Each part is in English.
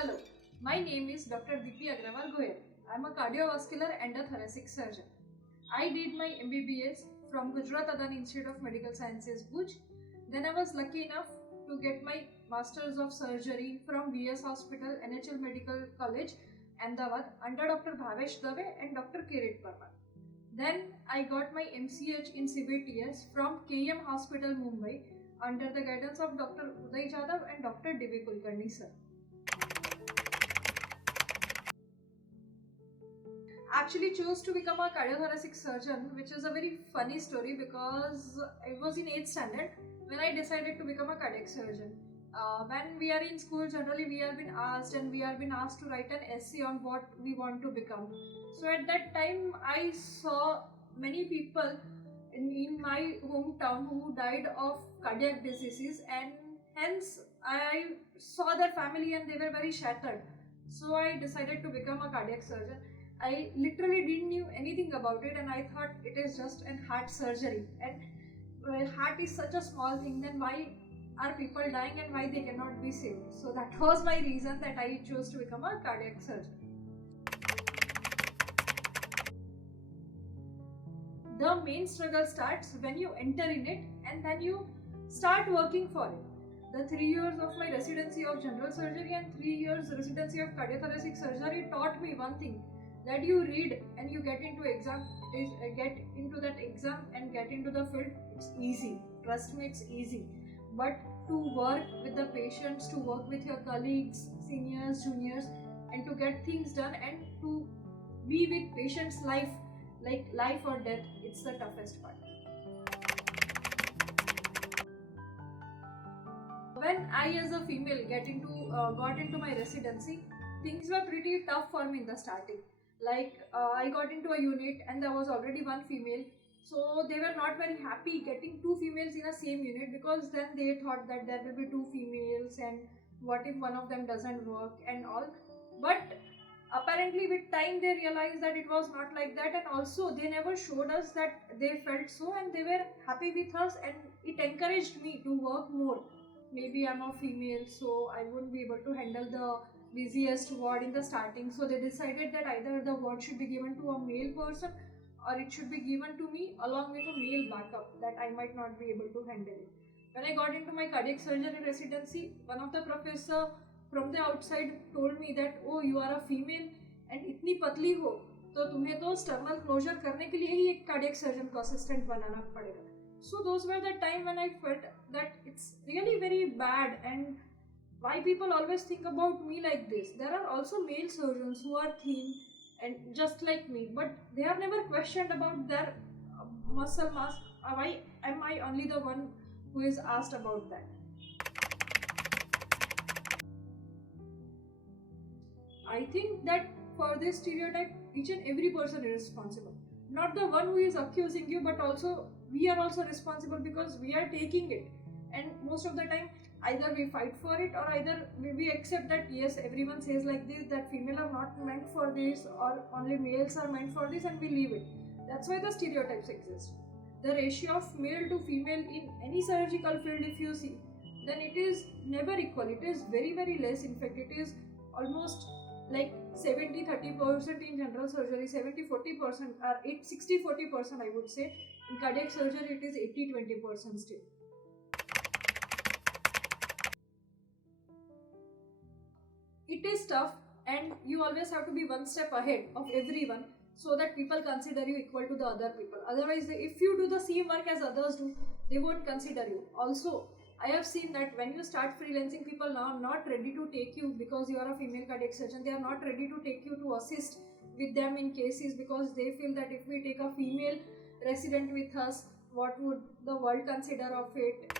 Hello, my name is Dr. Deepi Agrawal. I am a cardiovascular and a thoracic surgeon. I did my MBBS from Gujarat Adani Institute of Medical Sciences, Bhuj. Then I was lucky enough to get my Masters of Surgery from VS Hospital, NHL Medical College, Ahmedabad under Dr. Bhavesh Dave and Dr. Kirit Parmar. Then I got my MCH in CBTS from KM Hospital, Mumbai under the guidance of Dr. Uday Jadhav and Dr. Deepi Kulkarni sir. Actually chose to become a cardiothoracic surgeon, which is a very funny story because it was in 8th standard when I decided to become a cardiac surgeon. When we are in school, generally we have been asked to write an essay on what we want to become. So at that time, I saw many people in my hometown who died of cardiac diseases, and hence I saw their family and they were very shattered. So I decided to become a cardiac surgeon. I literally didn't know anything about it, and I thought it is just an heart surgery, and heart is such a small thing, then why are people dying and why they cannot be saved? So that was my reason that I chose to become a cardiac surgeon. The main struggle starts when you enter in it and then you start working for it. The 3 years of my residency of general surgery and 3 years residency of cardiothoracic surgery taught me one thing, that you read and you get into that exam and get into the field. It's easy, trust me, it's easy. But to work with the patients, to work with your colleagues, seniors, juniors, and to get things done and to be with patients' life, like life or death, it's the toughest part. When I as a female got into my residency, things were pretty tough for me in the starting. I got into a unit and there was already one female, so they were not very happy getting two females in a same unit, because then they thought that there will be two females and what if one of them doesn't work and all. But apparently with time they realized that it was not like that, and also they never showed us that they felt so, and they were happy with us, and it encouraged me to work more. Maybe I'm a female, so I wouldn't be able to handle the busiest ward in the starting, so they decided that either the ward should be given to a male person or it should be given to me along with a male backup, that I might not be able to handle it. When I got into my cardiac surgery residency, one of the professor from the outside told me that, oh, you are a female and इतनी पतली हो तो तुम्हें तो sternal closure करने के लिए ही एक cardiac surgeon को assistant बनाना पड़ेगा. So those were the time when I felt that it's really very bad, and why people always think about me like this. There are also male surgeons who are thin and just like me, but they are never questioned about their muscle mass. Why am I only the one who is asked about that? I think that for this stereotype, each and every person is responsible. Not the one who is accusing you, but also we are also responsible because we are taking it. And most of the time, either we fight for it or either we accept that yes, everyone says like this, that female are not meant for this or only males are meant for this, and we leave it. That's why the stereotypes exist. The ratio of male to female in any surgical field, if you see, then it is never equal. It is very, very less. In fact, it is almost like 70-30% in general surgery, 70-40% or 60-40% I would say. In cardiac surgery, it is 80-20% still. It is tough, and you always have to be one step ahead of everyone so that people consider you equal to the other people. Otherwise, if you do the same work as others do, they won't consider you. Also, I have seen that when you start freelancing, people now are not ready to take you because you are a female cardiac surgeon. They are not ready to take you to assist with them in cases, because they feel that if we take a female resident with us, what would the world consider of it?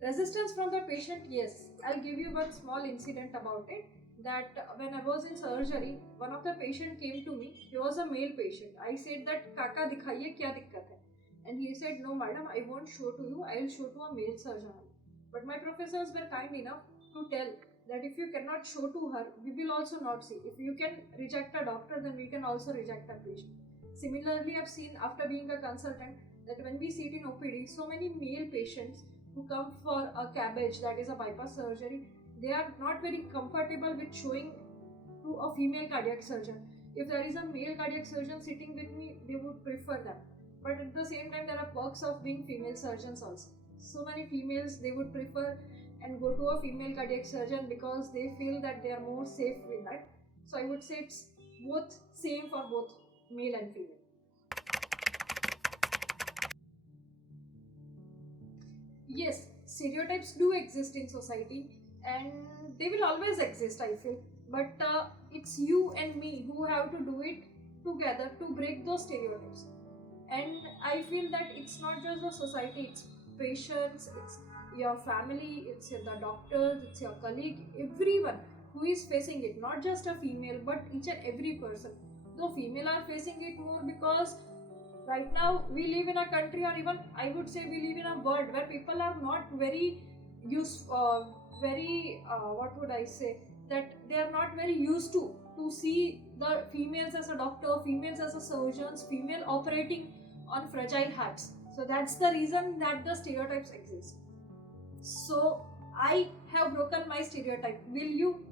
Resistance from the patient, yes. I'll give you one small incident about it. That when I was in surgery, one of the patient came to me. He was a male patient. I said that, Kaka dikhaiye, kya dikkat hai? And he said, no madam, I won't show to you, I will show to a male surgeon. But my professors were kind enough to tell that if you cannot show to her, we will also not see. If you can reject a doctor, then we can also reject a patient. Similarly, I've seen after being a consultant that when we sit in OPD, so many male patients who come for a cabbage, that is a bypass surgery, they are not very comfortable with showing to a female cardiac surgeon. If there is a male cardiac surgeon sitting with me, they would prefer them. But at the same time, there are perks of being female surgeons also. So many females, they would prefer and go to a female cardiac surgeon because they feel that they are more safe with that. So I would say it's both same for both male and female. Yes, stereotypes do exist in society and they will always exist, I feel. But it's you and me who have to do it together to break those stereotypes. And I feel that it's not just the society, it's patients, it's your family, it's the doctors, it's your colleague, everyone who is facing it, not just a female but each and every person. Though female are facing it more because right now we live in a country, or even I would say we live in a world where people are not very what would I say, that they are not very used to see the females as a doctor, females as a surgeons, female operating on fragile hearts. So that's the reason that the stereotypes exist. So I have broken my stereotype. Will you?